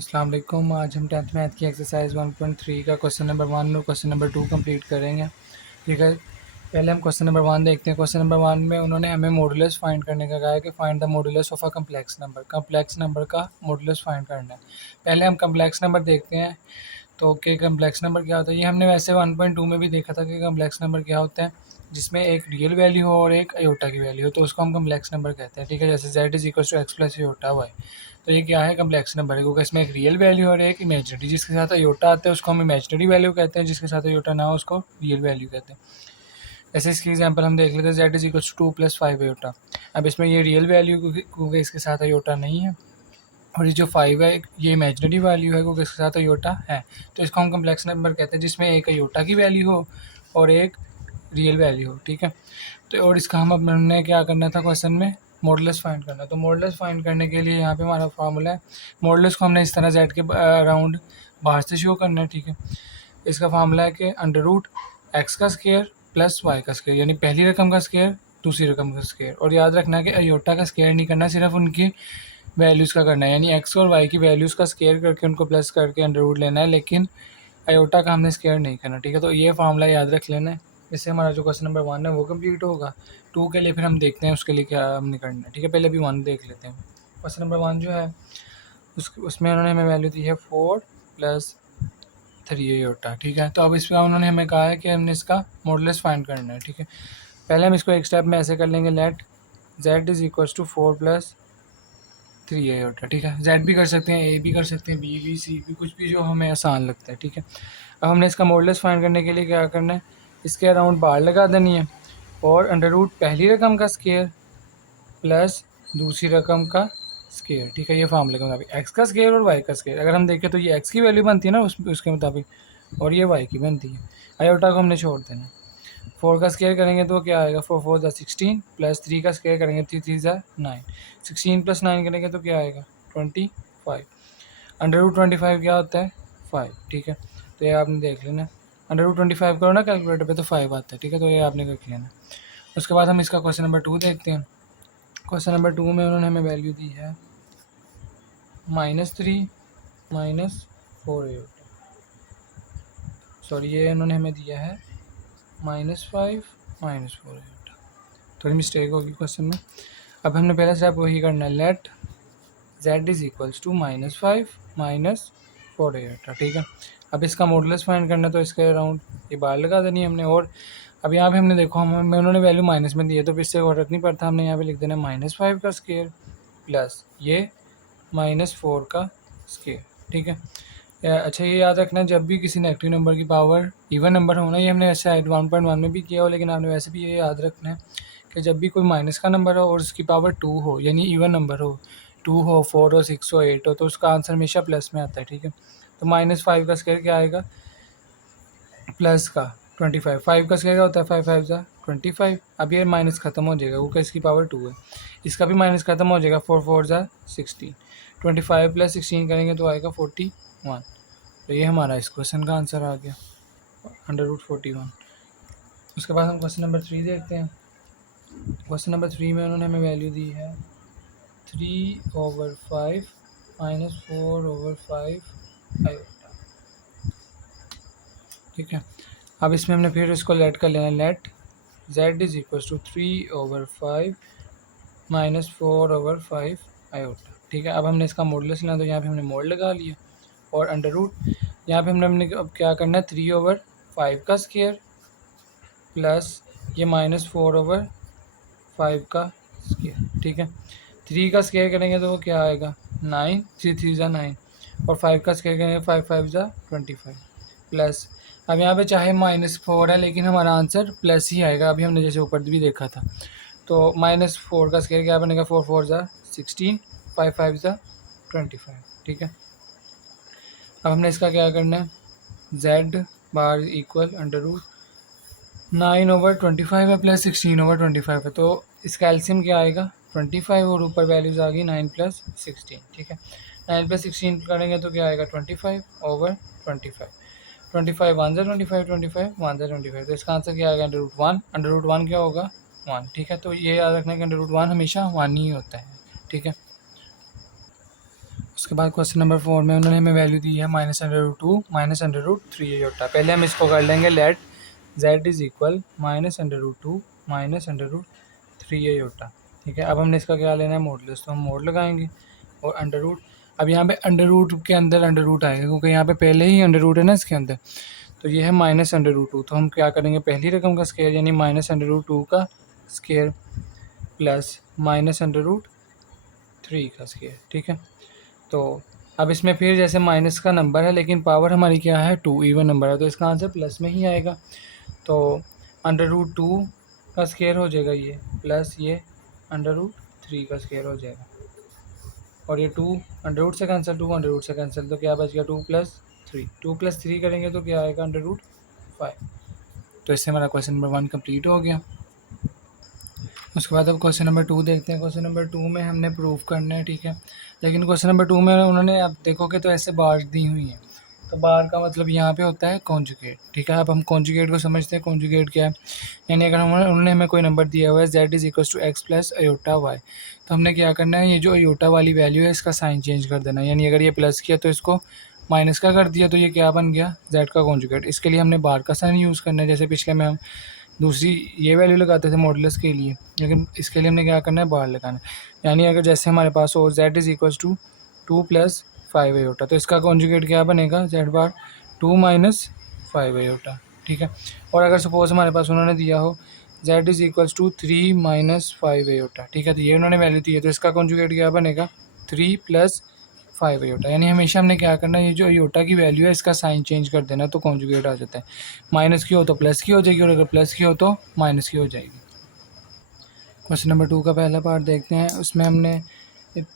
अस्सलाम वालेकुम। आज हम 10th मैथ की एक्सरसाइज 1.3 का क्वेश्चन नंबर 1 और क्वेश्चन नंबर 2 कंप्लीट करेंगे। ठीक है, पहले हम क्वेश्चन नंबर 1 देखते हैं। क्वेश्चन नंबर 1 में उन्होंने हमें मॉडुलस फाइंड करने का कहा है कि find the modulus of a complex number का मॉडुलस फाइंड करना है। पहले हम कम्प्लेक्स नंबर देखते हैं। तो कि कम्प्लेक्स नंबर क्या होता है, ये हमने वैसे 1.2 में भी देखा था कि कम्प्लेक्स नंबर क्या होता है, जिसमें एक रियल वैल्यू हो और एक अयोटा की वैल्यू हो, तो उसको हम कम्प्लेक्स नंबर कहते हैं। ठीक है, जैसे z is equal to x plus iota y, तो ये क्या है, कम्प्लेक्स नंबर है, क्योंकि इसमें एक रियल वैल्यू और एक इमेजनरी। जिसके साथ अयोटा आता है उसको हम इमेजनरी वैल्यू कहते हैं, जिसके साथ अयोटा ना हो उसको रियल वैल्यू कहते हैं। ऐसे इसकी एग्जांपल हम देख लेते हैं, z is equal to 2 + 5 iota. अब इसमें ये रियल वैल्यू क्योंकि इसके साथ अयोटा नहीं है, और ये जो 5 है ये इमेजनरी वैल्यू है क्योंकि इसके साथ अयोटा है, तो इसको हम कम्प्लेक्स नंबर कहते हैं, जिसमें एक अयोटा की वैल्यू हो और एक रियल वैल्यू हो। ठीक है, तो और इसका हमने क्या करना था क्वेश्चन में, मॉडुलस फाइंड करना। तो मॉडुलस फाइंड करने के लिए यहाँ पे हमारा फार्मूला है, मॉडुलस को हमने इस तरह z के अराउंड बाहर से शो करना है। ठीक है, इसका फार्मूला है कि √x का स्क्वायर प्लस y का स्क्वायर, यानी पहली रकम का स्क्वायर दूसरी रकम का स्क्वायर। और याद रखना है कि अयोटा का स्क्वायर नहीं करना, सिर्फ उनकी वैल्यूज़ का करना है, यानी x और y की वैल्यूज़ का स्क्वायर करके उनको प्लस करके √ लेना है, लेकिन अयोटा का हमने स्क्वायर नहीं करना। ठीक है, तो ये फार्मूला याद रख लेना है। इससे हमारा जो क्वेश्चन नंबर 1 है वो कंप्लीट होगा। 2 के लिए फिर हम देखते हैं उसके लिए क्या हमने करना है। ठीक है, पहले अभी 1 देख लेते हैं। क्वेश्चन नंबर 1 जो है उसमें उन्होंने हमें वैल्यू दी है 4 + 3 अयोटा। ठीक है, तो अब इसमें उन्होंने हमें कहा है कि हमने इसका मॉडुलस फाइंड करना है। ठीक है, पहले हम इसको एक स्टेप में ऐसे कर लेंगे, let z is equal to 4 + 3 iota. ठीक है, z भी कर सकते हैं, a भी कर सकते हैं, b भी, c भी, कुछ भी जो हमें आसान लगता है। ठीक है, अब हमने इसका मॉडुलस फाइंड करने के लिए क्या करना है, इसके अराउंड बार लगा देनी है, और √ पहली रकम का स्क्वायर प्लस दूसरी रकम का स्क्वायर। ठीक है, ये फार्मूले के मुताबिक x का स्क्वायर और y का स्क्वायर, अगर हम देखें तो ये x की वैल्यू बनती है ना उसके मुताबिक, और ये y की बनती है। अयोटा को हमने छोड़ देना है। 4 का स्क्वायर करेंगे तो क्या आएगा, 4 4 = 16, प्लस 3 का स्क्वायर करेंगे 3 3 = 9, 16 + 9 करेंगे तो क्या आएगा 25। √25 क्या होता है 5। ठीक है, तो ये आपने देख लेना, √25 करो ना कैलकुलेटर पे तो 5 आता है। ठीक है, तो ये आपने कर लेना। उसके बाद हम इसका क्वेश्चन नंबर 2 देखते हैं। क्वेश्चन नंबर 2 में उन्होंने हमें वैल्यू दी है -3 -4 अयोटा, सॉरी ये उन्होंने हमें दिया है -5 -4 अयोटा, थोड़ी मिस्टेक होगी क्वेश्चन में। अब हमने पहला स्टेप वही करना है, let z is equals to -5 -4 iota. ठीक है, अब इसका मॉडुलस फाइंड करना, तो इसके अराउंड ये बार लगा देनी है हमने। और अब यहाँ पे हमने देखो हमें उन्होंने वैल्यू माइनस में दी है, तो इससे फर्क नहीं पड़ता, हमने यहाँ पे लिख देना -5 का स्क्वायर प्लस ये -4 का स्क्वायर। ठीक है, अच्छा ये याद रखना, जब भी किसी नेगेटिव नंबर की पावर इवन नंबर होना, ये हमने ऐसे 1.1 में भी किया हो, लेकिन आपने वैसे भी ये याद रखना है कि जब भी कोई माइनस का नंबर हो और उसकी पावर 2 हो, यानी इवन नंबर हो, 2 हो, 4 हो, 6 हो, 8 हो, तो उसका आंसर हमेशा प्लस में आता है। ठीक है, तो -5 का स्क्वायर क्या आएगा, प्लस का 25, 5 का स्क्वायर क्या होता है, 5 5 = 25। अब ये माइनस खत्म हो जाएगा क्योंकि इसकी पावर 2 है, इसका भी माइनस खत्म हो जाएगा, 4 4 = 16, 25 + 16 करेंगे तो आएगा 41। तो ये हमारा इस क्वेश्चन का आंसर आ गया, √41। उसके बाद हम क्वेश्चन नंबर 3 देखते हैं। क्वेश्चन नंबर 3 में उन्होंने हमें वैल्यू दी है 3/5 -4/5 अयोटा। ठीक है, अब इसमें हमने फिर इसको लेट कर लेना, let z is equal to 3/5 -4/5 iota. ठीक है, अब हमने इसका मॉडुलस लेना, तो यहाँ पे हमने मोड लगा लिया, और √ यहाँ पे हमने अब क्या करना है, 3/5 का स्क्वायर प्लस ये -4/5 का स्क्वायर। ठीक है, 3 का स्क्वायर करेंगे तो वो क्या आएगा 9, 3 3 = 9, और 5 का स्क्वायर करेंगे 5 5 = 25 प्लस, अब यहाँ पे चाहे -4 है लेकिन हमारा आंसर प्लस ही आएगा, अभी हमने जैसे ऊपर भी देखा था। तो -4 का स्क्वायर क्या बनेगा, 4 4 = 16, 5 5 = 25। ठीक है, अब हमने इसका क्या करना है, z बार इक्वल √9/25 है प्लस 16/25 है, तो इसका एलसीएम क्या आएगा 25, और ऊपर वैल्यूज़ आ गई 9 + 16। ठीक है, 9 + 16 करेंगे तो क्या आएगा 25/25, 25 1 ज़ा 25, 25 1 ज़ा 25, तो इसका आंसर क्या आएगा √1। √1 क्या होगा 1। ठीक है, तो ये याद रखना कि √1 हमेशा 1 ही होता है। ठीक है, उसके बाद क्वेश्चन नंबर 4 में उन्होंने हमें वैल्यू दी है -√2 -√3 आयोटा। पहले हम इसको कर लेंगे let z is equal -√2 -√3 iota. ठीक है, अब हमने इसका क्या लेना है मॉडुलस, तो हम मोड लगाएंगे और अंडर रूट। अब यहाँ पे अंडर रूट के अंदर अंडर रूट आएगा क्योंकि यहाँ पे पहले ही अंडर रूट है ना इसके अंदर, तो ये है -√2। तो हम क्या करेंगे पहली रकम का स्केयर यानी -√2 का स्केयर प्लस -√3 का स्केयर। ठीक है, तो अब इसमें फिर जैसे माइनस का नंबर है लेकिन पावर हमारी क्या है 2, इवन नंबर है, तो इसका आंसर प्लस में ही आएगा। तो अंडर रूट 2 का स्केयर हो जाएगा ये, प्लस ये अंडर रूट 3 का स्केयर हो जाएगा, और ये 2 अंडर रूट से कैंसिल, 2 अंडर रूट से कैंसिल, तो क्या बच गया 2+3। 2+3 करेंगे तो क्या आएगा अंडर रूट 5। तो इससे हमारा क्वेश्चन नंबर 1 कंप्लीट हो गया। उसके बाद अब क्वेश्चन नंबर 2 देखते हैं। क्वेश्चन नंबर 2 में हमने प्रूफ करना है। ठीक है, लेकिन क्वेश्चन नंबर 2 में उन्होंने, आप देखोगे तो ऐसे बार दी हुई हैं, तो बार का मतलब यहाँ पे होता है कॉन्जुगेट। ठीक है, अब हम कॉन्जुगेट को समझते हैं। कॉन्जुगेट क्या है, यानी अगर उन्होंने हमें कोई नंबर दिया हुआ है z is equal to x plus iota y, तो हमने क्या करना है, ये जो अयोटा वाली वैल्यू है इसका साइन चेंज कर देना है। यानी अगर ये प्लस किया तो इसको माइनस का कर दिया, तो ये क्या बन गया z का कॉन्जुगेट। इसके लिए हमने बार का साइन यूज़ करना है, जैसे पिछले में हम दूसरी ये वैल्यू लगाते थे मॉडुलस के लिए, लेकिन इसके लिए हमने क्या करना है बार लगाना है। यानी अगर जैसे हमारे पास हो z is equal to 2 + 5 iota, तो इसका कॉन्जुगेट क्या बनेगा z बार 2 - 5 आयोटा। ठीक है, और अगर सपोज हमारे पास उन्होंने दिया हो z is equal to 3 - 5 iota. ठीक है, तो ये उन्होंने वैल्यू दी है, तो इसका कॉन्जुगेट क्या बनेगा 3 + 5 आयोटा। यानी हमेशा हमने क्या करना है, ये जो आयोटा की वैल्यू है इसका साइन चेंज कर देना, तो कॉन्जुगेट आ जाता है। माइनस की हो तो प्लस की हो जाएगी, और अगर प्लस की हो तो माइनस की हो जाएगी। क्वेश्चन नंबर 2 का पहला पार्ट देखते हैं। उसमें हमने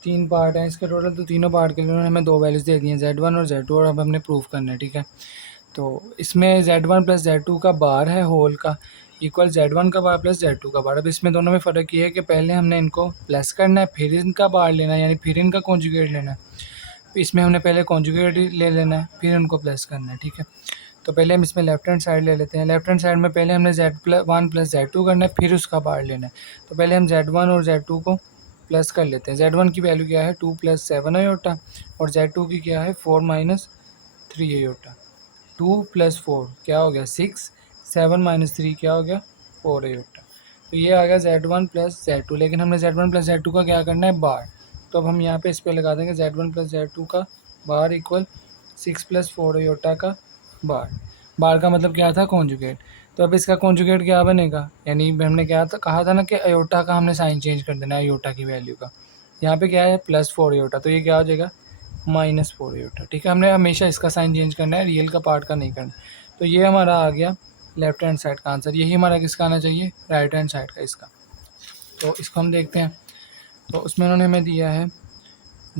3 पार्ट हैं इसके टोटल, तो तीनों पार्ट के लिए उन्होंने हमें 2 वैल्यूज़ दे दी हैं z1 और z2, और अब हमने प्रूफ करना है। ठीक है, तो इसमें z1 + z2 का बार है होल का इक्वल z1 का बार प्लस z2 का बार। अब इसमें दोनों में फ़र्क ये है कि पहले हमने इनको प्लस करना है, फिर इनका बार लेना है, यानी फिर इनका कॉन्जुगेट लेना है। इसमें हमने पहले कॉन्जुगेट ले लेना है, फिर इनको प्लस करना है। ठीक है, तो पहले हम इसमें लेफ्ट हैंड साइड ले लेते हैं। लेफ्ट हैंड साइड में पहले हमने z1 + z2 करना है, फिर उसका बार लेना है। तो पहले हम z1 और z2 को प्लस कर लेते हैं। z1 की वैल्यू क्या है 2 + 7 आयोटा, और z2 की क्या है 4 - 3 आयोटा। 2 + 4 क्या हो गया 6, 7 - 3 क्या हो गया 4 आयोटा। तो ये आ गया z1 + z2, लेकिन हमने z1 + z2 का क्या करना है बार। तो अब हम यहाँ पे इस पर लगा देंगे z1 + z2 का बार इक्वल 6 + 4 आयोटा का बार। बार का मतलब क्या था कॉन्जुगेट। तो अब इसका कॉन्जुगेट क्या बनेगा, यानी हमने क्या था कहा था ना कि आयोटा का हमने साइन चेंज कर देना है आयोटा की वैल्यू का। यहाँ पे क्या है +4 आयोटा, तो ये क्या हो जाएगा -4 आयोटा। ठीक है, हमने हमेशा इसका साइन चेंज करना है, रियल का पार्ट का नहीं करना। तो ये हमारा आ गया लेफ्ट हैंड साइड का आंसर। यही हमारा किसका आना चाहिए राइट हैंड साइड का इसका। तो इसको हम देखते हैं। तो उसमें उन्होंने हमें दिया है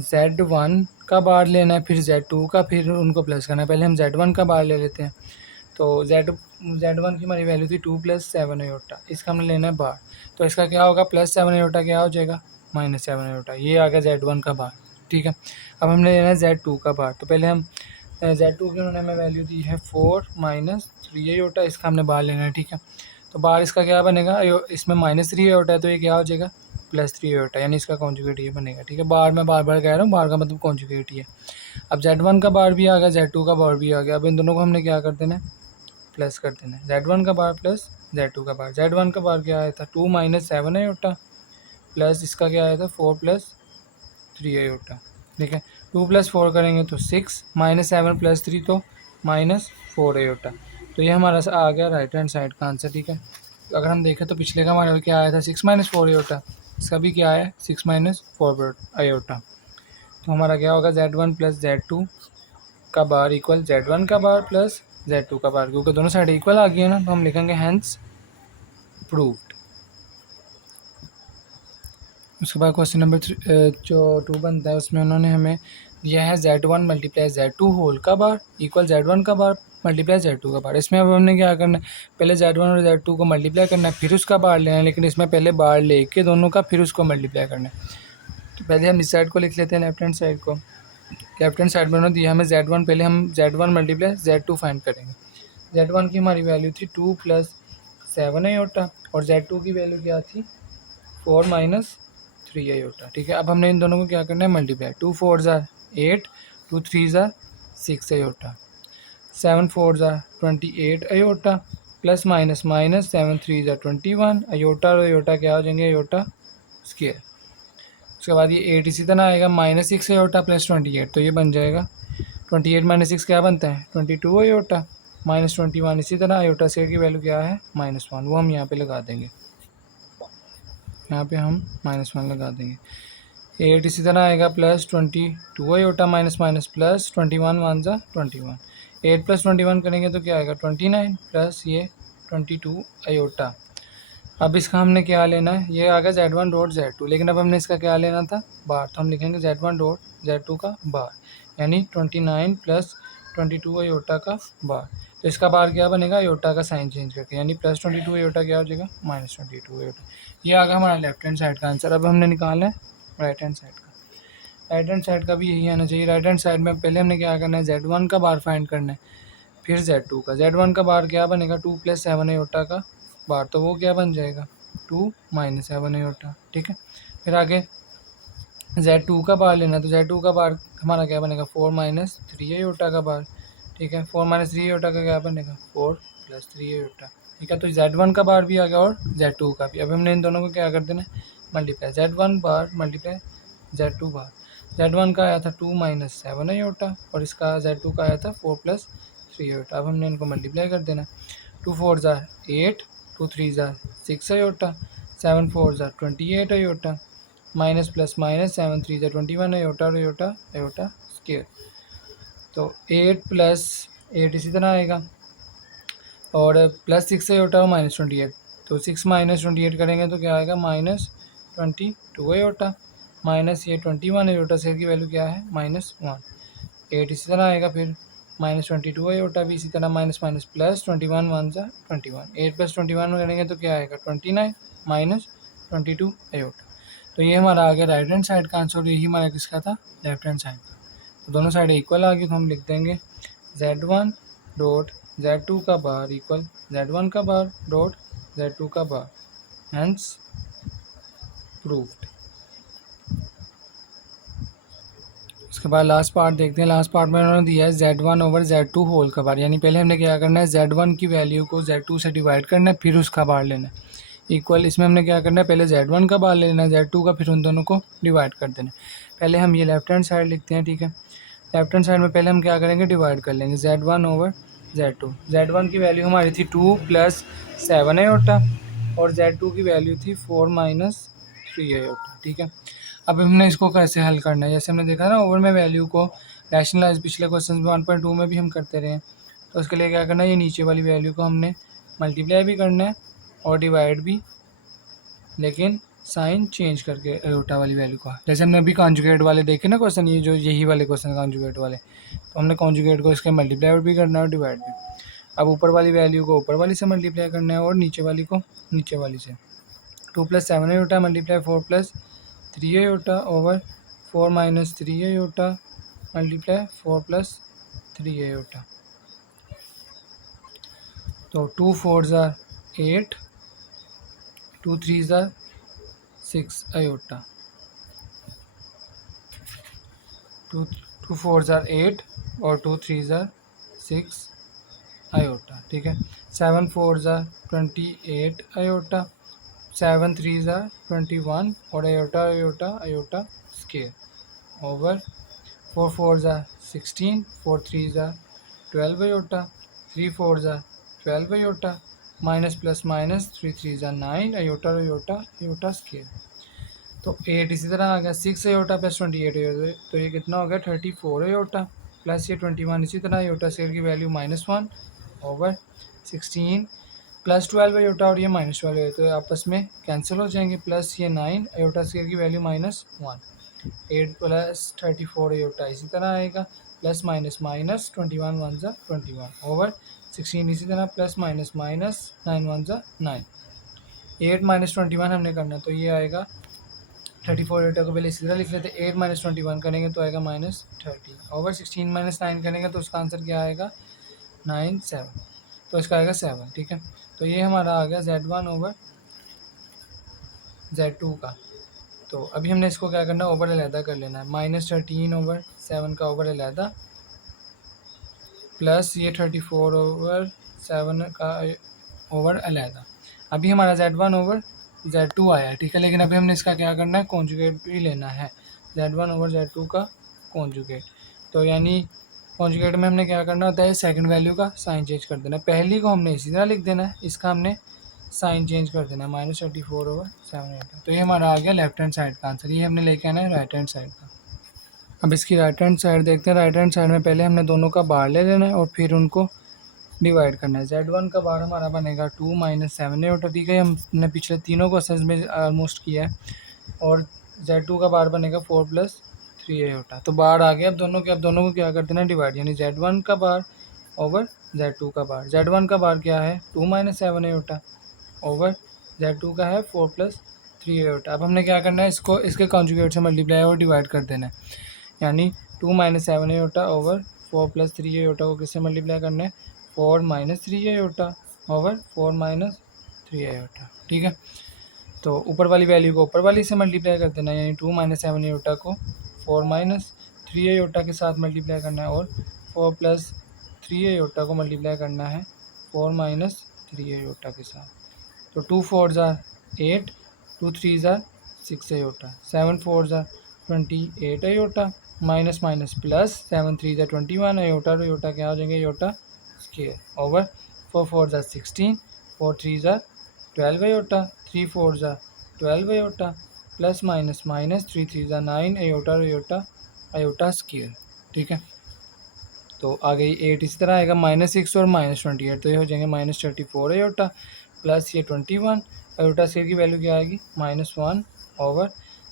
z1 का बार लेना है, फिर z2 का, फिर उनको प्लस करना है। पहले हम z1 का बार ले लेते हैं। तो z1 की हमारी वैल्यू थी 2 + 7 आयोटा, इसका हमने लेना है बार। तो इसका क्या होगा +7 आयोटा क्या हो जाएगा -7 आयोटा। ये आ गया z1 का बार। ठीक है, अब हमने लेना है z2 का बार। तो पहले हम z2 की उन्होंने हमें वैल्यू दी है 4 - 3 आयोटा, इसका हमने बार लेना है। ठीक है, तो बार इसका क्या बनेगा, इसमें -3 आयोटा है, तो ये क्या हो जाएगा +3 आयोटा, यानी इसका कॉन्जुगेट ये बनेगा। ठीक है, बार मैं बार बार कह रहा हूँ, बार का मतलब कॉन्जुगेट ही है। अब z1 का बार भी आ गया, z2 का बार भी आ गया। अब इन दोनों को हमने क्या कर देना है प्लस कर देना है। z1 का बार प्लस z2 का बार। z1 का बार क्या आया था 2 - 7 आयोटा, प्लस इसका क्या आया था 4 + 3 आयोटा। ठीक है, 2 + 4 करेंगे तो 6, -7 + 3 तो -4 आयोटा। तो ये हमारा आ गया राइट हैंड साइड का आंसर। ठीक है, अगर हम देखें तो पिछले का हमारा क्या आया था 6 - 4 आयोटा, इसका भी क्या है 6 - 4 आयोटा। तो हमारा क्या होगा z1 + z2 का बार इक्वल z1 का बार प्लस z2 का बार, क्योंकि दोनों साइड इक्वल आ गई है ना, तो हम लिखेंगे हैंस प्रूव्ड। उसके बाद क्वेश्चन नंबर जो 2 बनता है उसमें उन्होंने हमें दिया है z1 × z2 होल का बार इक्वल z1 का बार × z2 का बार। इसमें अब हमने क्या करना है पहले z1 और z2 को मल्टीप्लाई करना है, फिर उसका बार लेना है, लेकिन इसमें पहले बार लेके दोनों का फिर उसको मल्टीप्लाई करना है। तो पहले हम इस साइड को लिख लेते हैं लेफ्ट हैंड साइड को। लेफ्ट हैंड साइड में उन्होंने दिया हमें z1, पहले हम z1 × z2 फाइंड करेंगे। z1 की हमारी वैल्यू थी 2 + 7 आयोटा, और z2 की वैल्यू क्या थी 4 - 3 आयोटा। ठीक है, अब हमने इन दोनों को क्या करना है मल्टीप्लाई। 2 4 ज़ार 8, 2 3 ज़ा 6 अयोटा, 7 4 ज़ा 28 अयोटा, प्लस माइनस माइनस 7 3 ज़ा 21 अयोटा, और अयोटा क्या हो जाएंगे, अयोटा स्क्वायर। उसके बाद ये 8 इसी तरह आएगा, माइनस 6 अयोटा प्लस 28, तो ये बन जाएगा 28 माइनस 6 क्या बनता है, 22 अयोटा, माइनस 21 इसी तरह अयोटा स्क्वायर की वैल्यू क्या है, -1, वो हम यहाँ पे लगा देंगे, यहाँ पे हम -1 लगा देंगे। 8 इसी तरह आएगा, plus 22 iota, minus minus plus 21 1 ज़ा 21, 8 प्लस 21 करेंगे तो क्या आएगा 29, प्लस ये 22 अयोटा। अब इसका हमने क्या लेना है, ये आ गया Z1 डॉट Z2, लेकिन अब हमने इसका क्या लेना था, बार, तो हम लिखेंगे Z1 डॉट Z2 का बार, यानी 29 प्लस 22 अयोटा का बार। तो इसका बार क्या बनेगा, अयोटा का साइन चेंज करके, यानी प्लस 22 अयोटा क्या हो जाएगा, -22 अयोटा। ये आ गया हमारा लेफ्ट हैंड साइड का आंसर। अब हमने निकालना है राइट हैंड साइड का। राइट हैंड साइड का भी यही आना चाहिए। राइट हैंड साइड में पहले हमने क्या करना है, Z1 का बार फाइंड करना है, फिर Z2 का। Z1 का बार क्या बनेगा, 2 + 7 अयोटा का बार, तो वो क्या बन जाएगा 2 - 7 अयोटा, ठीक है। फिर आगे Z2 का बार लेना, तो Z2 का बार हमारा क्या बनेगा, 4 - 3 अयोटा का बार, ठीक है। 4 - 3 अयोटा का क्या बनेगा, 4 + 3 अयोटा, ठीक है। तो Z1 का बार भी आ गया और Z2 का भी। अब हमने इन दोनों को क्या कर देना, मल्टीप्लाई, Z1 बार मल्टीप्लाई Z2 बार। Z1 का आया था 2 - 7 अयोटा, और इसका Z2 का आया था 4 + 3 अयोटा। अब हमने इनको मल्टीप्लाई कर देना, 2 4 ज़ा 8, 2 3 ज़ा 6 अयोटा, 7 4 ज़ा 28 अयोटा, माइनस प्लस माइनस 7 3 ज़ा 21 अयोटा, और अयोटा अयोटा स्क्वायर। तो 8 + 8 इसी तरह आएगा, और प्लस 6 अयोटा और -28, तो 6 - 28 करेंगे तो क्या आएगा, -22 अयोटा, माइनस ये 21 अयोटा स्क्वायर की वैल्यू क्या है, -1। 8 इसी तरह आएगा, फिर -22 अयोटा भी इसी तरह, माइनस माइनस प्लस 21 1 ज़ा 21, 8 + 21 करेंगे तो क्या आएगा 29 -22 अयोटा। तो ये हमारा आ गया राइट हैंड साइड का आंसर, और यही हमारा किसका था, लेफ्ट हैंड साइड का। तो दोनों साइड इक्वल आ गई, तो हम लिख देंगे Z1 डॉट Z2 का बार इक्वल Z1 का बार डॉट Z2 का बार, हैंस प्रूव्ड। उसके बाद लास्ट पार्ट देखते हैं। लास्ट पार्ट में उन्होंने दिया है Z1/Z2 होल का बार, यानी पहले हमने क्या करना है, Z1 की वैल्यू को Z2 से डिवाइड करना है, फिर उसका बार लेना है इक्वल। इसमें हमने क्या करना है, पहले Z1 का बार लेना है, Z2 का, फिर उन दोनों को डिवाइड कर देना है। पहले हम ये लेफ्ट हैंड साइड लिखते हैं, ठीक है। लेफ्ट हैंड साइड में पहले हम क्या करेंगे, डिवाइड कर लेंगे Z1/Z2। Z1 की वैल्यू हमारी थी 2 + 7 अयोटा, और Z2 की वैल्यू थी 4 - 3 अयोटा, ठीक है। अब हमने इसको कैसे हल करना है, जैसे हमने देखा ना ओवर में वैल्यू को रैशनलाइज, पिछले क्वेश्चन में 1.2 में भी हम करते रहे हैं। तो उसके लिए क्या करना है, ये नीचे वाली वैल्यू को हमने मल्टीप्लाई भी करना है और डिवाइड भी, लेकिन साइन चेंज करके अयोटा वाली वैल्यू का। जैसे हमने अभी कॉन्जुगेट वाले देखे ना क्वेश्चन, ये जो यही वाले क्वेश्चन कॉन्जुगेट वाले, तो हमने कॉन्जुगेट को इसके मल्टीप्लाई भी करना है और डिवाइड भी। अब ऊपर वाली वैल्यू को ऊपर वाली से मल्टीप्लाई करना है, और नीचे वाली को नीचे वाली से। 2 + 7 iota multiply 4 + 3 iota over 4 - 3 iota multiply 4 + 3 iota. तो 2 4 ज़ा 8, 2 3 ज़ा 6 अयोटा, 2 4 ज़ा 8 और 2 3 ज़ा 6 अयोटा, ठीक है। 7 4 ज़ा 28 अयोटा, 7 3 ज़ा 21, और iota iota iota square over 4 4 ज़ा 16, 4 3 ज़ा 12 अयोटा, 3 4 ज़ा 12 अयोटा, माइनस प्लस माइनस 3 3 ज़ा 9 अयोटा अयोटा अयोटा स्क्वायर। तो 8 इसी तरह आ गया, 6 अयोटा प्लस 28 अयोटा, तो ये कितना हो गया 34 अयोटा, प्लस ये 21 इसी तरह अयोटा स्क्वायर की वैल्यू -1 ओवर 16 प्लस 12 अयोटा, और ये -12 अयोटा, तो आपस में कैंसिल हो जाएंगे, प्लस ये 9 अयोटा स्क्वायर की वैल्यू -1, 8 + 34 अयोटा इसी तरह आएगा, प्लस माइनस माइनस 21 1 ज़ा 21 ओवर 16 इसी तरह, प्लस माइनस माइनस 9 1 ज़ा 9, 8 - 21 हमने करना, तो ये आएगा 34 अयोटा को पहले इसी तरह लिख लेते, 8 - 21 करेंगे तो आएगा -30 ओवर 16 - 9 करेंगे तो उसका आंसर क्या आएगा 9 7, तो इसका आएगा 7, ठीक है। तो ये हमारा आ गया Z1/Z2 का तो अभी हमने इसको क्या करना है, ओवर अलहदा कर लेना है। -13/7 का ओवर अलहदा प्लस ये 34/7 का ओवर अलहदा। अभी हमारा Z1/Z2 आया है, ठीक है। लेकिन अभी हमने इसका क्या करना है, कॉन्जुगेट भी लेना है, Z1/Z2 का कॉन्जुगेट। तो यानी कॉन्जुगेट में हमने क्या करना होता है, सेकंड वैल्यू का साइन चेंज कर देना है। पहली को हमने इसी तरह लिख देना है, इसका हमने साइन चेंज कर देना है, -34/7। तो ये हमारा आ गया लेफ्ट हैंड साइड का आंसर। ये हमने लेके आना है राइट हैंड साइड का। अब इसकी राइट हैंड साइड देखते हैं। राइट हैंड साइड में पहले हमने दोनों का बार ले लेना है और फिर उनको डिवाइड करना है। Z1 का बार हमारा बनेगा 2 - 7/8, ठीक है। हमने पिछले तीनों क्वेश्चन में ऑलमोस्ट किया है। और Z2 का बार बनेगा 4 + 3/8। तो बार आ गया। अब दोनों को क्या कर देना, डिवाइड, यानी Z1 का बार ओवर Z2 का बार। Z1 का बार क्या है, 2 - 7/8 ओवर Z2 का है 4 + 3/8। अब हमने क्या करना है, इसको इसके कॉन्जुगेट से मल्टीप्लाई और डिवाइड कर देना है, यानी 2 - 7/8 ओवर 4 + 3/8 को किससे मल्टीप्लाई करना है, 4 - 3/8 ओवर 4 - 3/8, ठीक है। तो ऊपर वाली वैल्यू को ऊपर वाली से मल्टीप्लाई कर देना है, यानी 2 - 7/8 को 4 - 3/8 के साथ मल्टीप्लाई करना है और 4 + 3/8 को मल्टीप्लाई करना है 4 - 3/8 के साथ। तो 2 4s are 8, 2 3s are 6/8, 7 4s are 28/8, minus minus plus, 7 3s are 21, iota तो योटा क्या हो जाएंगे, iota square over 4 4s are 16, 4 3s are 12/8, 3 4s are 12/8 plus minus minus 3 3s are 9, iota तो योटा आयोटा स्केयर, ठीक है। तो आ गई 8, इसी तरह आएगा -6 और -28, तो ये हो जाएंगे -34/8 प्लस ये 21, आयोटा स्केयर की वैल्यू क्या आएगी, -1 ओवर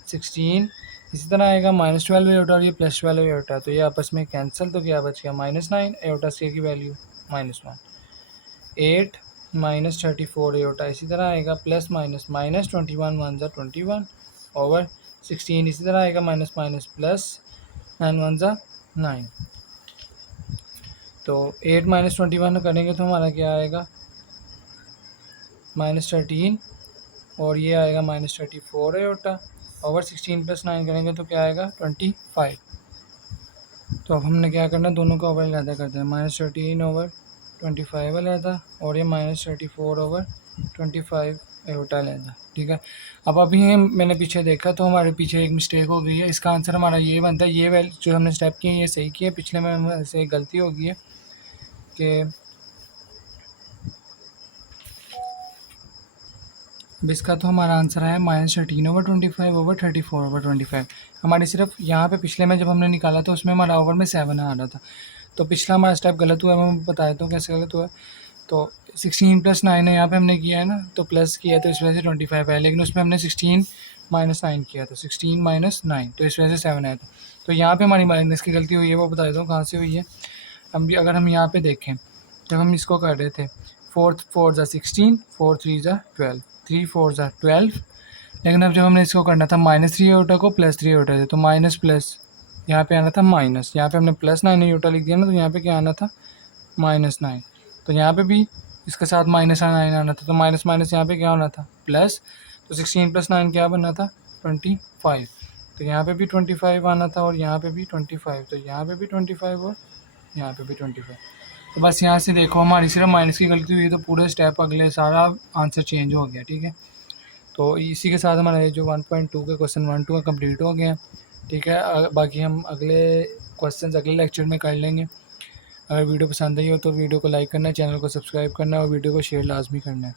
16। इसी तरह आएगा -12/8 और ये +12/8, तो ये आपस में कैंसिल, तो क्या बच गया -9, आयोटा स्केयर की वैल्यू -1। 8 -34/8 इसी तरह आएगा, प्लस माइनस -21 1 21 ओवर 16, इसी तरह आएगा माइनस माइनस प्लस 9 1 9। तो 8 - 21 करेंगे तो हमारा क्या आएगा, -13, और ये आएगा -34/8 ओवर 16 + 9 करेंगे तो क्या आएगा 25। तो अब हमने क्या करना है, दोनों का ओवर अलहदा कर देना, -13 ओवर 25 अलहदा और ये -34 ओवर 25/8 अलहदा, ठीक है। अब अभी मैंने पीछे देखा तो हमारे पीछे एक मिस्टेक हो गई है। इसका आंसर हमारा ये बनता है, ये वैल्यू जो हमने स्टेप किए ये सही किए, पिछले में ऐसे एक गलती हो गई है कि अब इसका तो हमारा आंसर है -13 ओवर 25 ओवर 34 ओवर 25। हमारी सिर्फ यहाँ पे पिछले में जब हमने निकाला था उसमें हमारा ओवर में 7 आ रहा था, तो पिछला हमारा स्टेप गलत हुआ है। मैं बता देता हूँ कैसे गलत हुआ है। तो 16 + 9 है यहाँ पे हमने किया है ना, तो प्लस किया तो इस वजह से 25 है, लेकिन उसमें हमने 16 - 9 किया था, 16 - 9, तो इस वजह से 7 आया था। तो यहाँ पे हमारी माइनस की गलती हुई है, वो बता देता हूँ कहाँ से हुई है। हम भी अगर हम यहाँ पे देखें, जब हम इसको कर रहे थे 4 4s are 16, 4 3s are 12, 3 4s are 12, लेकिन अब जब हमने इसको करना था -3/8 को +3/8 से, तो माइनस प्लस यहाँ पे आना था माइनस, यहाँ पे हमने +9/8 लिख दिया ना, तो यहाँ पे क्या आना था -9। तो यहाँ पे भी इसके साथ -9 आना था, तो माइनस माइनस यहाँ पे क्या होना था प्लस, तो 16 + 9 क्या बना था 25, तो यहाँ पे भी 25 आना था और यहाँ पे भी 25, तो यहाँ पे भी 25 और यहाँ पे भी 25। तो बस यहाँ से देखो हमारी सिर्फ माइनस की गलती हुई, तो पूरे स्टेप अगले सारा आंसर चेंज हो गया, ठीक है। तो इसी के साथ हमारा ये जो 1.2 के क्वेश्चन 1 2 का कंप्लीट हो गया, ठीक है। बाकी हम अगले क्वेश्चन अगले लेक्चर में कर लेंगे। अगर वीडियो पसंद आई हो तो वीडियो को लाइक करना है, चैनल को सब्सक्राइब करना है और वीडियो को शेयर लाजमी करना है।